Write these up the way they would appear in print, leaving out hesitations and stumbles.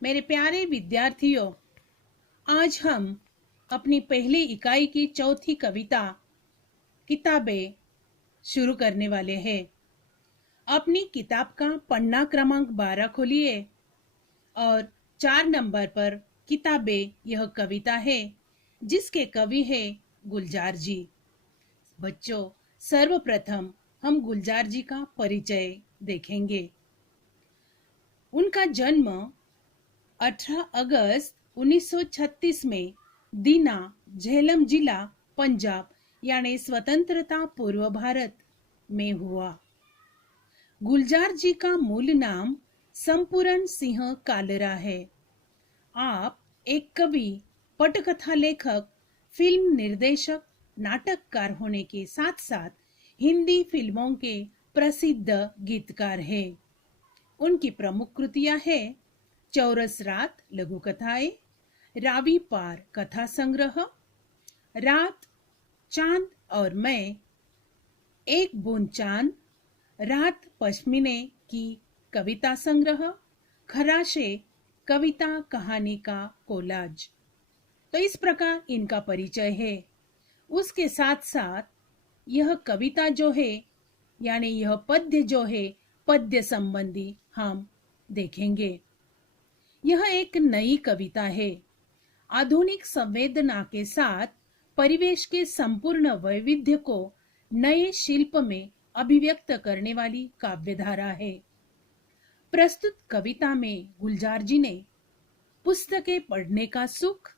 मेरे प्यारे विद्यार्थियों, आज हम अपनी पहली इकाई की चौथी कविता किताबें शुरू करने वाले हैं। अपनी किताब का पन्ना क्रमांक 12 खोलिए और 4 नंबर पर किताबें यह कविता है जिसके कवि है गुलजार जी। बच्चों, सर्वप्रथम हम गुलजार जी का परिचय देखेंगे। उनका जन्म 18 अगस्त 1936 में दीना, झेलम जिला, पंजाब यानी स्वतंत्रता पूर्व भारत में हुआ। गुलजार जी का मूल नाम संपूर्ण सिंह कालरा है। आप एक कवि, पटकथा लेखक, फिल्म निर्देशक, नाटककार होने के साथ साथ हिंदी फिल्मों के प्रसिद्ध गीतकार हैं। उनकी प्रमुख कृतियां हैं चौरस रात लघु कथाएं, रावी पार कथा संग्रह, रात, चांद और मैं, एक बूंद चांद, रात पश्मीने की कविता संग्रह, खराशे कविता कहानी का कोलाज। तो इस प्रकार इनका परिचय है। उसके साथ साथ यह कविता जो है यानी यह पद्य जो है, पद्य संबंधी हम देखेंगे। यह एक नई कविता है। आधुनिक संवेदना के साथ परिवेश के संपूर्ण वैविध्य को नए शिल्प में अभिव्यक्त करने वाली काव्यधारा है। प्रस्तुत कविता में गुलजार जी ने पुस्तकें पढ़ने का सुख,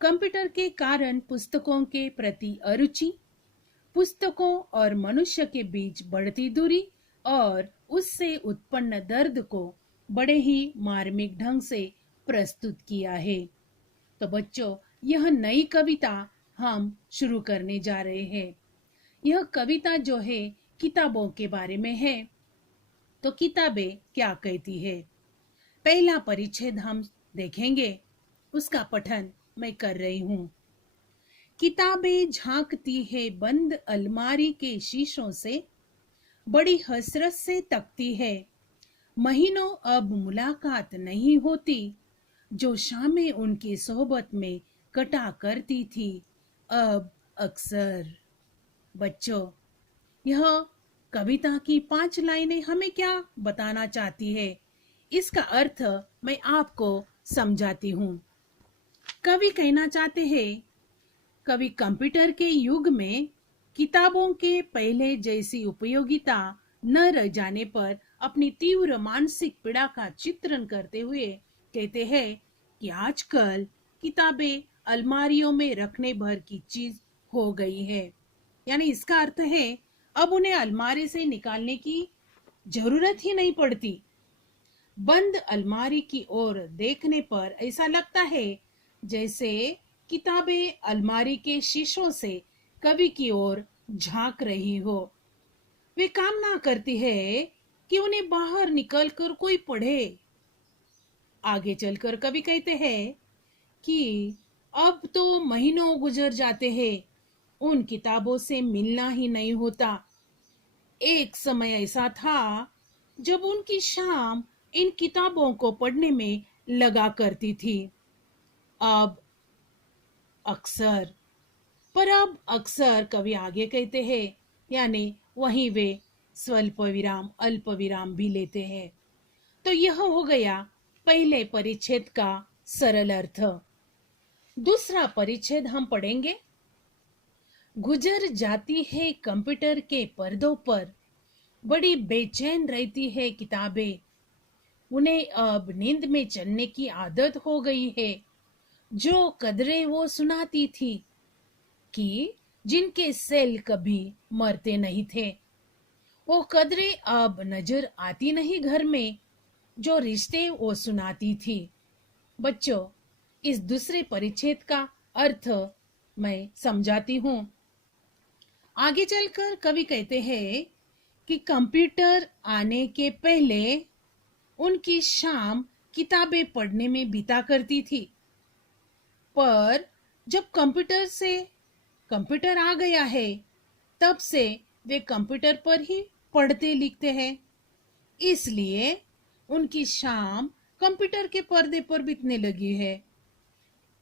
कंप्यूटर के कारण पुस्तकों के प्रति अरुचि, पुस्तकों और मनुष्य के बीच बढ़ती दूरी और उससे उत्पन्न दर्द को बड़े ही मार्मिक ढंग से प्रस्तुत किया है। तो बच्चों, यह नई कविता हम शुरू करने जा रहे हैं। यह कविता जो है किताबों के बारे में है। तो किताबें क्या कहती है? पहला परिच्छेद हम देखेंगे, उसका पठन मैं कर रही हूँ। किताबें झांकती है बंद अलमारी के शीशों से, बड़ी हसरत से तकती है। महीनों अब मुलाकात नहीं होती, जो शामें उनकी सोहबत में कटा करती थी अब अक्सर। बच्चों, यह कविता की 5 लाइनें हमें क्या बताना चाहती है, इसका अर्थ मैं आपको समझाती हूँ। कवि कहना चाहते हैं, कवि कंप्यूटर के युग में किताबों के पहले जैसी उपयोगिता न रह जाने पर अपनी तीव्र मानसिक पीड़ा का चित्रण करते हुए कहते हैं कि आजकल किताबें अलमारियों में रखने भर की चीज हो गई है। यानी इसका अर्थ है अब उन्हें अलमारी से निकालने की जरूरत ही नहीं पड़ती। बंद अलमारी की ओर देखने पर ऐसा लगता है जैसे किताबें अलमारी के शीशों से कवि की ओर झांक रही हो। वे कामना करती है कि उन्हें बाहर निकलकर कोई पढ़े। आगे चलकर कवि कहते हैं कि अब तो महीनों गुजर जाते हैं, उन किताबों से मिलना ही नहीं होता। एक समय ऐसा था जब उनकी शाम इन किताबों को पढ़ने में लगा करती थी। अब अक्सर, पर अब अक्सर कवि आगे कहते हैं, यानी वहीं वे स्वल्प विराम, अल्प विराम भी लेते हैं। तो यह हो गया पहले परिच्छेद का सरल अर्थ। दूसरा परिच्छेद हम पढ़ेंगे। गुजर जाती है कंप्यूटर के पर्दों पर, बड़ी बेचैन रहती है किताबें। उन्हें अब नींद में चलने की आदत हो गई है। जो कदरें वो सुनाती थी कि जिनके सेल कभी मरते नहीं थे, वो कदरें अब नजर आती नहीं घर में, जो रिश्ते वो सुनाती थी। बच्चों, इस दूसरे परिच्छेद का अर्थ मैं समझाती हूँ। आगे चलकर कवि कहते हैं कि कंप्यूटर आने के पहले उनकी शाम किताबें पढ़ने में बीता करती थी, पर जब कंप्यूटर आ गया है, तब से वे कंप्यूटर पर ही पढ़ते लिखते हैं। इसलिए उनकी शाम कंप्यूटर के पर्दे पर बीतने लगी है।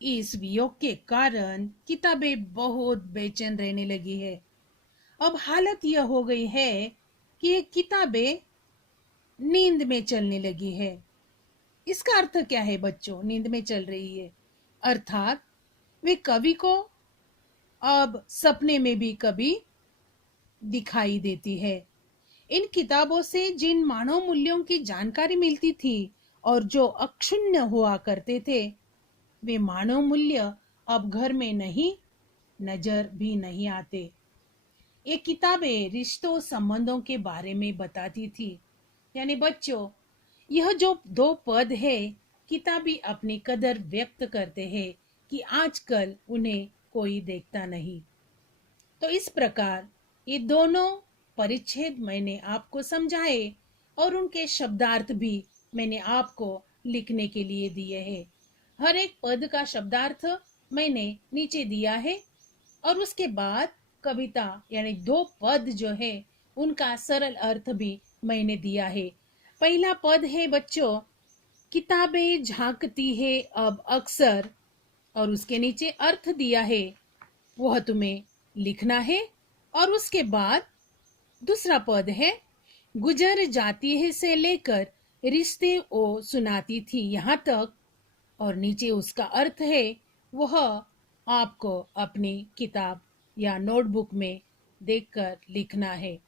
इस वियोग के कारण किताबें बहुत बेचैन रहने लगी है। अब हालत यह हो गई है कि ये किताबें नींद में चलने लगी है। इसका अर्थ क्या है बच्चों? नींद में चल रही है अर्थात वे कवि को अब सपने में भी कभी दिखाई देती है। इन किताबों से जिन मानव मूल्यों की जानकारी मिलती थी और जो अक्षुण्ण हुआ करते थे, वे मानव मूल्य अब घर में नहीं, नजर भी नहीं आते। ये किताबें रिश्तों संबंधों के बारे में बताती थी। यानी बच्चों, यह जो दो पद है, किताबी अपनी कदर व्यक्त करते हैं कि आजकल उन्हें कोई देखता नहीं। तो इस प्रकार ये दोनों परिच्छेद मैंने आपको समझाए और उनके शब्दार्थ भी मैंने आपको लिखने के लिए दिए हैं। हर एक पद का शब्दार्थ मैंने नीचे दिया है और उसके बाद कविता यानी दो पद जो है उनका सरल अर्थ भी मैंने दिया है। पहला पद है बच्चों, किताबें झांकती है अब अक्सर, और उसके नीचे अर्थ दिया है, वह तुम्हें लिखना है। और उसके बाद दूसरा पद है, गुजर जाती है से लेकर रिश्ते ओ सुनाती थी यहाँ तक, और नीचे उसका अर्थ है, वह आपको अपनी किताब या नोटबुक में देखकर लिखना है।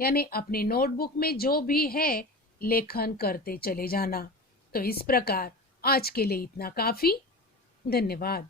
यानी अपनी नोटबुक में जो भी है लेखन करते चले जाना। तो इस प्रकार आज के लिए इतना काफी। धन्यवाद।